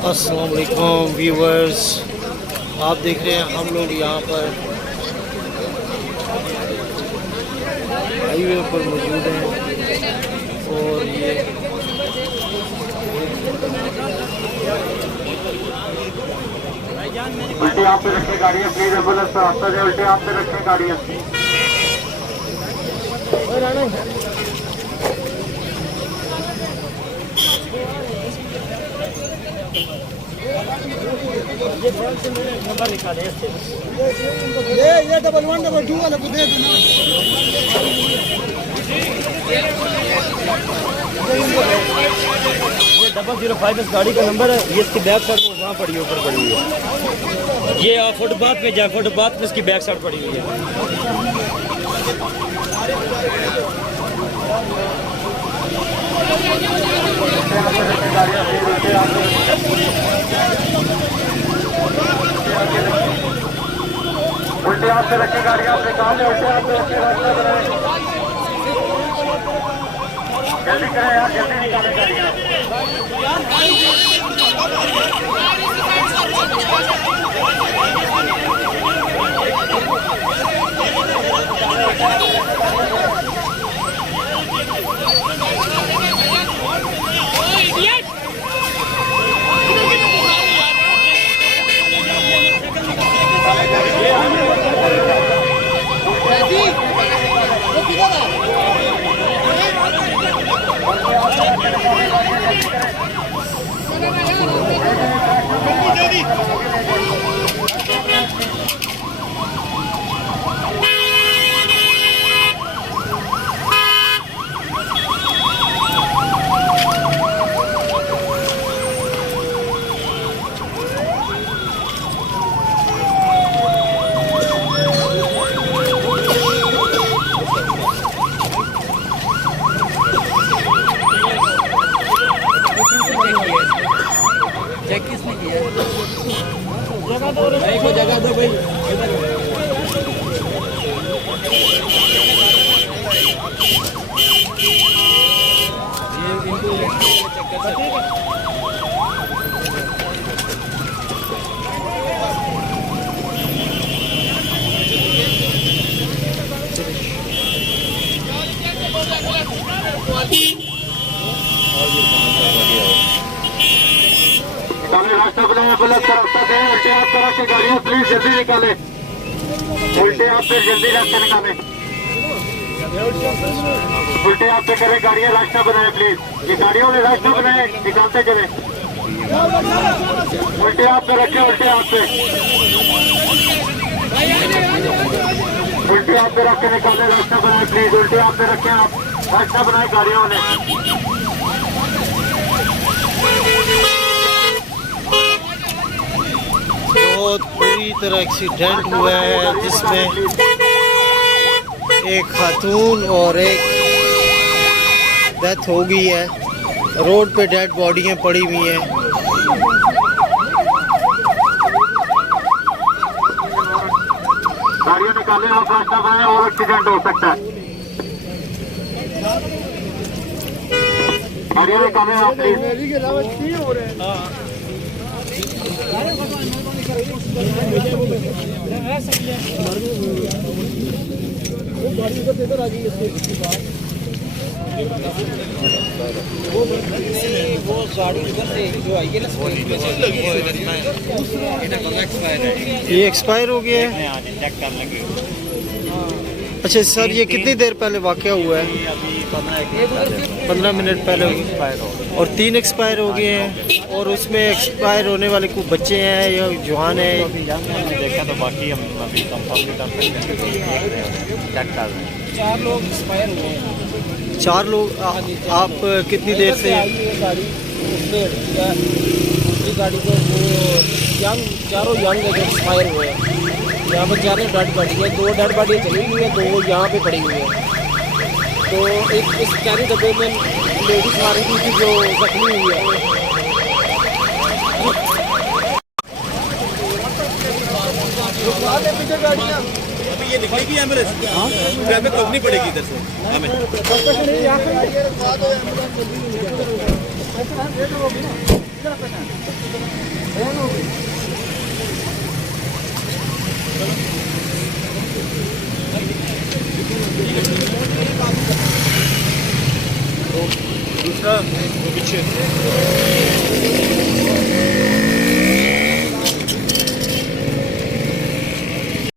अस्सलाम वालेकुम व्यूवर्स, आप देख रहे हैं हम लोग यहाँ पर हाईवे पर मौजूद हैं और ये उल्टे आप पे रखें गाड़ियाँ प्लीज एम्बुलेंस का रास्ता है। उल्टे आप पे रखें गाड़ियाँ। नंबर निकाले ये डबल 1 डबल 2 वाला को दे दो ना। ये 005 इस गाड़ी का नंबर है। ये इसकी बैक साइड में वहाँ पड़ी है, ऊपर पड़ी हुई है। ये फुटपाथ पे जाए, फुटपाथ पे इसकी बैक साइड पड़ी हुई है। उल्टे हाथ से रखी गाड़ियाँ अपने काम में उल्टे हाथ से रखे रास्ता बनाए। जल्दी करें यार, जल्दी निकालें गाड़ियाँ। चेक किसने किया? भाई को जगह दो भाई। रास्ता बनाए, एम्बुलेंस का रास्ता दें। उल्टे हाथ से रखे गाड़ियाँ प्लीज जल्दी निकालें। उल्टे हाथ से जल्दी रास्ता निकालें। उल्टे हाथ से करें गाड़ियाँ, रास्ता बनाए प्लीज। ये गाड़ियों में रास्ता बनाए, निकालते चले। उल्टे हाथ से रखें, उल्टे हाथ से उल्टे हाथ से रख के निकाले, रास्ता बनाए प्लीज। उल्टे हाथ से रखें आप, रास्ता बनाए गाड़ियों ने। बहुत बुरी तरह एक्सीडेंट हुआ है जिसमें एक खातून और एक डेथ हो गई है। रोड पे डेड बॉडियां पड़ी हुई हैं। गाड़ियाँ निकाले आप, रास्ता बनाए और एक्सीडेंट हो सकता है। गाड़ियाँ निकाले आप प्लीज। वो गाड़ी उधर से जो आई है ना, ये एक्सपायर हो गया है। चेक कर लेंगे। अच्छा सर, ये कितनी देर पहले वाक़या हुआ है? 15 मिनट पहले और 3 एक्सपायर हो गए हैं। और उसमें एक्सपायर होने वाले कुछ बच्चे हैं या जवान है? देखा तो बाकी हम अभी कंफर्म नहीं कर सकते, चेक कर रहे हैं। 4 लोग एक्सपायर हुए हैं। 4 लोग। आप कितनी देर से? गाड़ी उसमें दूसरी गाड़ी को वो यंग, चारों यंग है जो एक्सपायर हुए हैं। यहाँ पर 4 डेड बॉडी है, 2 डेड बॉडी चली हुई है, 2 यहाँ पे पड़ी हुई है। तो एक इस कैरी डब्बे में लेडीज मारी थी जो जख्मी हुई है। अभी ये निकलेगी एम्बुलेंस, ट्रैफिक रोकनी पड़ेगी इधर से हमें। दूसरा वो पीछे